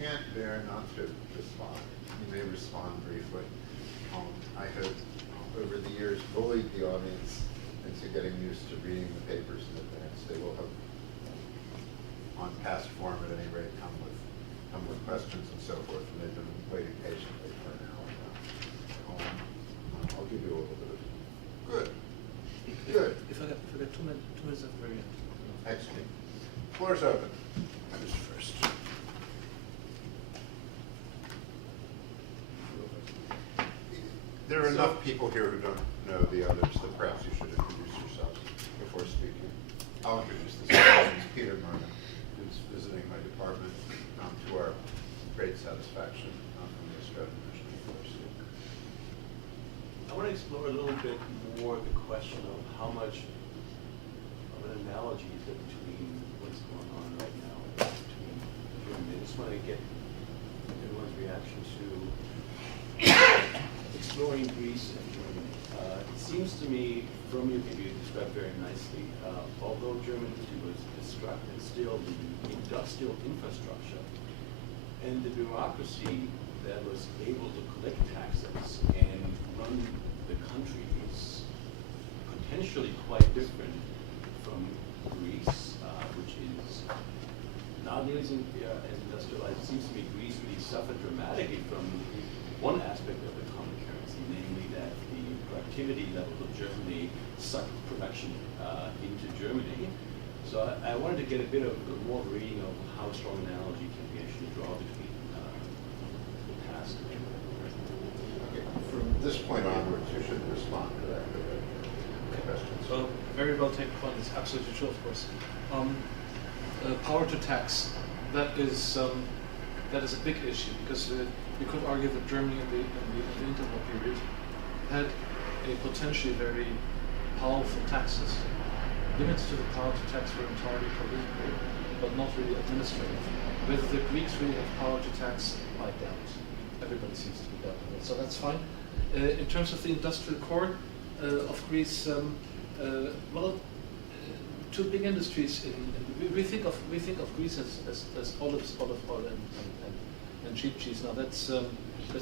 can't bear not to respond, you may respond briefly. I have, over the years, bullied the audience into getting used to reading the papers in advance. They will have, on past form at any rate, come with questions and so forth, and they've been waiting patiently for an hour now. I'll give you a little bit of, good. If I got 2 minutes at the very end. Excellent. Floor's open. Who's first? There are enough people here who don't know the others that perhaps you should introduce yourselves before speaking. I'll introduce this person, Peter Murna, who's visiting my department to our great satisfaction from the Australian National University. I want to explore a little bit more the question of how much of an analogy is there between what's going on right now between Germany. I just want to get everyone's reaction to exploring Greece and Germany. It seems to me, from your video, you described very nicely, although Germany was constructed, still the industrial infrastructure and the bureaucracy that was able to collect taxes and run the country is potentially quite different from Greece, which is not nearly as industrialized. It seems to me Greece really suffered dramatically from one aspect of the common currency, namely that the productivity levels of Germany sucked production into Germany. So I wanted to get a bit of more reading of how strong an analogy can we actually draw between the past and the present. Okay. From this point onwards, you should respond to that questions. Well, very well taken point. It's absolutely true, of course. Power to tax. That is a big issue because you could argue that Germany in the interwar period had a potentially very powerful tax system. Limits to the power to tax were entirely political, but not really administrative. Whether the Greeks really have power to tax, I doubt. Everybody seems to be doubting it, so that's fine. In terms of the industrial core of Greece, two big industries. We think of Greece as olive oil and cheap cheese. Now that's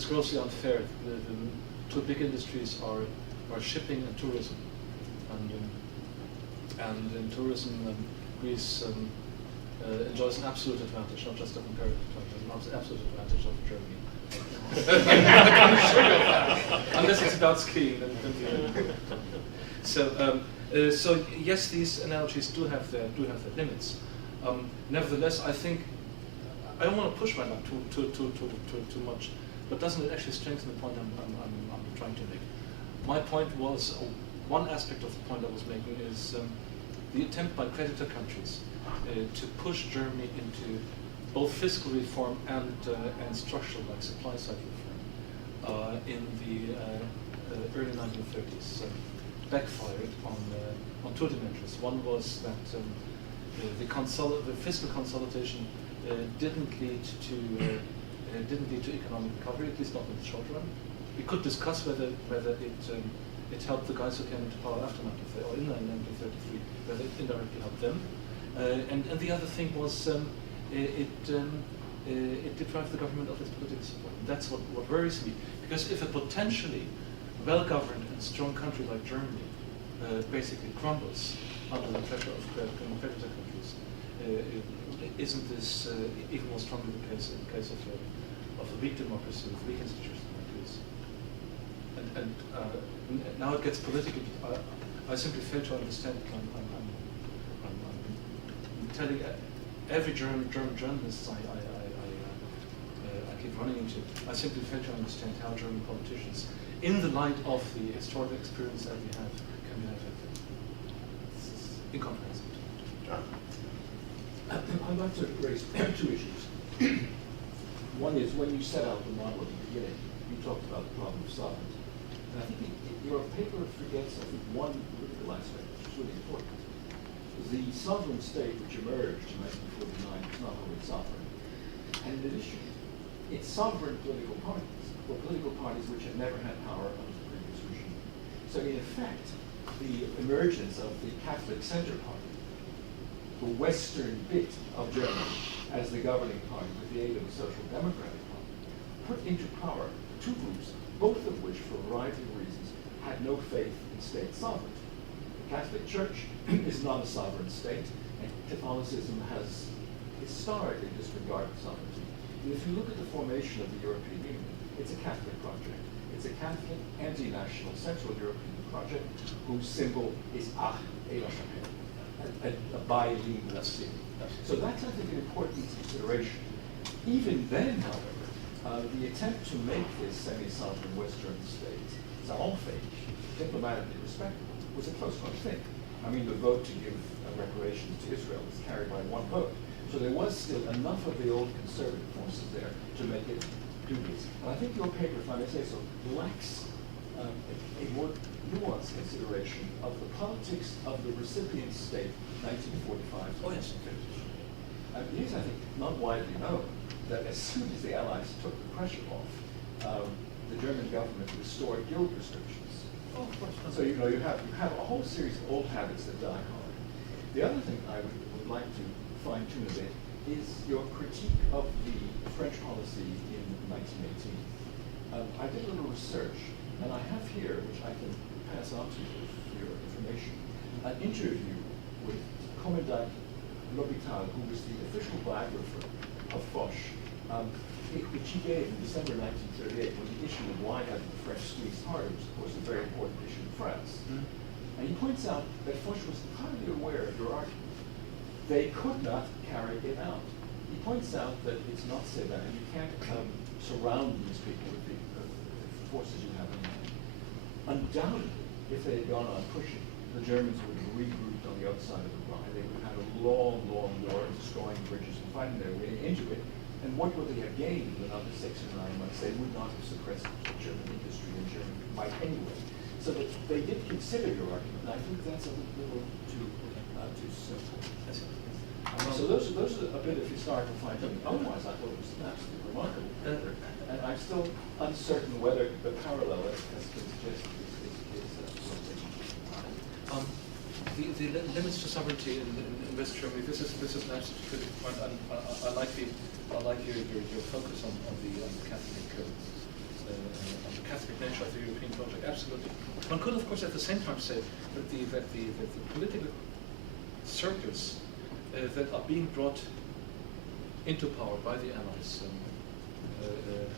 grossly unfair. The two big industries are shipping and tourism, and in tourism, Greece enjoys an absolute advantage, not just a comparative advantage, an absolute advantage over Germany. I'm sure of that. Unless it's about skiing, then so yes, these analogies do have their limits. Nevertheless, I think I don't want to push my luck too much, but doesn't it actually strengthen the point I'm trying to make? My point was, one aspect of the point I was making is the attempt by creditor countries to push Germany into both fiscal reform and structural, like supply side reform, in the early 1930s backfired on two dimensions. One was that the fiscal consolidation didn't lead to economic recovery, at least not in the short run. We could discuss whether it helped the guys who came into power after 1933 or in 1933, whether it indirectly helped them. And the other thing was it deprived the government of its political support. And that's what worries me, because if a potentially well-governed and strong country like Germany basically crumbles under the pressure of creditor countries, isn't this even more strongly the case in the case of a weak democracy, with weak institutions like Greece? And now it gets political. I simply fail to understand. I'm telling every German journalist I keep running into. I simply fail to understand how German politicians, in the light of the historical experience that we have, can be effective. It's incomprehensible. John? I'd like to raise two issues. One is, when you set out the model at the beginning, you talked about the problem of sovereignty. And I think your paper forgets, I think, one critical aspect, which is really important. The sovereign state which emerged in 1949 is not always sovereign. And in addition, it's sovereign political parties, or political parties which have never had power under the previous regime. So in effect, the emergence of the Catholic Center Party, the western bit of Germany, as the governing party with the aid of the Social Democratic Party, put into power two groups, both of which, for a variety of reasons, had no faith in state sovereignty. The Catholic Church is not a sovereign state, and Catholicism has historically disregarded sovereignty. And if you look at the formation of the European Union, it's a Catholic project. It's a Catholic, anti-national, Central European project whose symbol is Ach et la Chapelle, a bilingual city. So that's, I think, an important consideration. Even then, however, the attempt to make this semi-sovereign Western state, salonfähig, diplomatically respectable, was a close thing. I mean, the vote to give reparations to Israel was carried by one vote. So there was still enough of the old conservative forces there to make it do this. And I think your paper, if I may say so, lacks a more nuanced consideration of the politics of the recipient state, 1945. Oh, yes. It is, I think, not widely known that as soon as the Allies took the pressure off, the German government restored guild restrictions. Oh, of course. So you have a whole series of old habits that die hard. The other thing I would like to fine-tune a bit is your critique of the French policy in 1918. I did a little research, and I have here, which I can pass on to you for your information, an interview with Commandant L'Hôpital, who was the official biographer of Foch, which he gave in December 1938 when the issue of why hadn't the French squeezed harder was, of course, a very important issue in France. And he points out that Foch was entirely aware of your argument. They could not carry it out. He points out that it's not so bad, and you can't surround these people with the forces you have in mind. Undoubtedly, if they had gone on pushing, the Germans would have regrouped on the other side of the Rhine. They would have had a long, long war, destroying bridges and fighting their way into it. And what would they have gained in another 6 or 9 months? They would not have suppressed German industry and German might anyway. So that they did consider your argument, and I think that's a little too simple. So those are a bit of historical fine-tuning. Otherwise, I thought it was an absolutely remarkable paper. And I'm still uncertain whether the parallel, as been suggested, is the limits to sovereignty in West Germany. This is an absolutely critical point. I like your focus on the Catholic nature of the European project. Absolutely. One could, of course, at the same time say that the political circles that are being brought into power by the Allies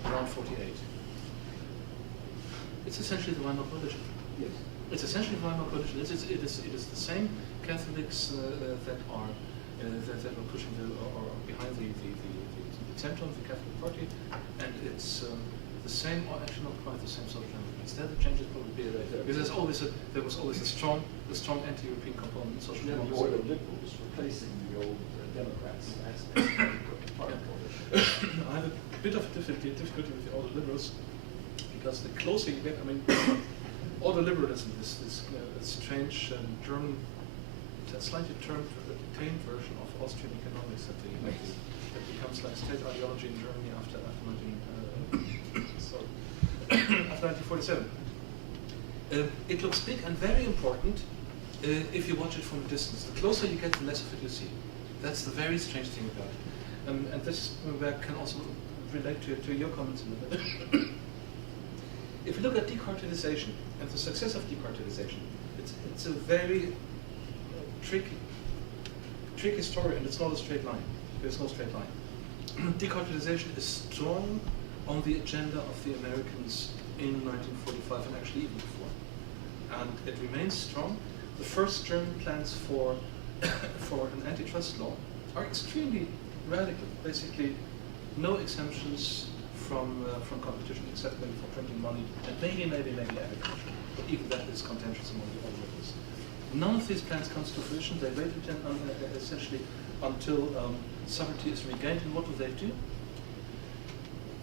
around 48. It's essentially the Weimar Coalition. Yes. It's essentially the Weimar Coalition. It is the same Catholics that are pushing or behind the center of the Catholic Party, and it's the same, or actually not quite the same social democrats. There the changes probably be later, because there was always a strong anti-European component in social democracy. The order of liberals replacing the old Democrats as part of the coalition. I have a bit of difficulty with the order liberals, because the closer you get, I mean, order liberalism, this strange German, slightly tame version of Austrian economics that becomes like state ideology in Germany after 1947. It looks big and very important if you watch it from a distance. The closer you get, the less of it you see. That's the very strange thing about it. And this can also relate to your comments a little bit. If you look at decartelization and the success of decartelization, it's a very tricky story, and it's not a straight line. There's no straight line. Decartelization is strong on the agenda of the Americans in 1945 and actually even before. And it remains strong. The first German plans for an antitrust law are extremely radical. Basically, no exemptions from competition except maybe for printing money and maybe agriculture. But even that is contentious among the liberals. None of these plans comes to fruition. They wait essentially until sovereignty is regained. And what do?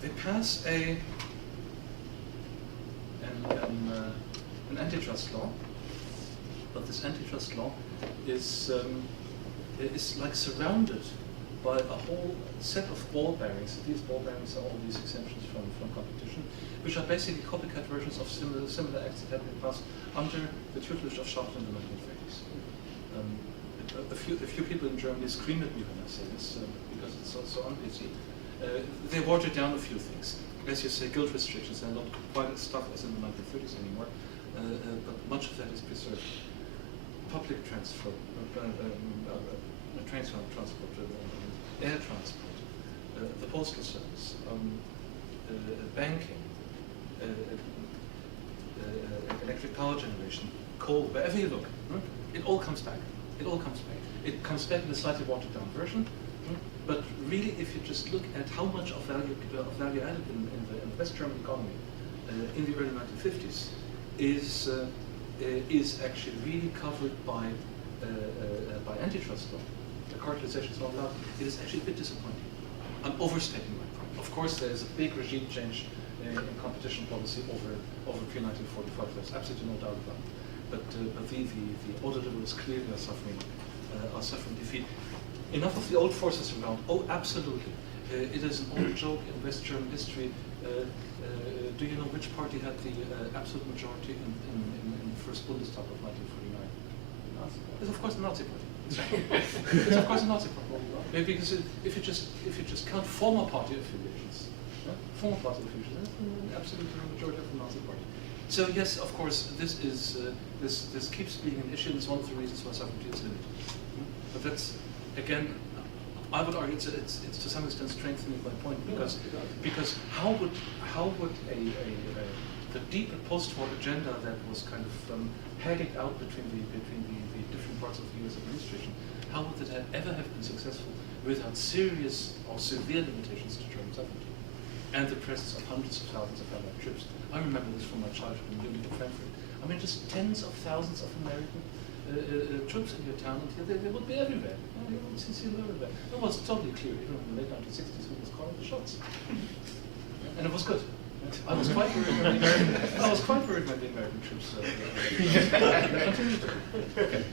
They pass an antitrust law, but this antitrust law is like surrounded by a whole set of ball bearings. These ball bearings are all these exemptions from competition, which are basically copycat versions of similar acts that had been passed under the tutelage of Schacht in the 1930s. A few people in Germany scream at me when I say this because it's so so on, you see. They watered down a few things. As you say, guild restrictions, they're not quite as tough as in the 1930s anymore, but much of that is preserved. Public transfer, train transport, air transport, the postal service, banking, electric power generation, coal, wherever you look, it all comes back. It all comes back. It comes back in a slightly watered down version, but really, if you just look at how much of value added in the West German economy in the early 1950s is actually really covered by antitrust law. The cartelization is not allowed. It is actually a bit disappointing. I'm overstating my point. Of course, there is a big regime change in competition policy over pre-1945. There's absolutely no doubt about it. But the order liberals clearly are suffering defeat. Enough of the old forces around. Oh, absolutely. It is an old joke in West German history. Do you know which party had the absolute majority in the first Bundestag of 1949? It's of course the Nazi Party. It's of course a Nazi party. Because if you just count former party affiliations, absolutely the majority of the Nazi Party. So yes, of course, this keeps being an issue, and it's one of the reasons why sovereignty is limited. But that's again, I would argue it's to some extent strengthening my point, because how would the deeper post-war agenda that was kind of haggled out between the different parts of the U.S. administration, how would it ever have been successful without serious or severe limitations to German sovereignty and the presence of hundreds of thousands of Allied troops? I remember this from my childhood in Munich and Frankfurt. I mean, just tens of thousands of American troops in your town, and they would be everywhere. You would see them everywhere. It was totally clear, even in the late 1960s, who was calling the shots. And it was good. I was quite worried when the American troops continued to. Okay.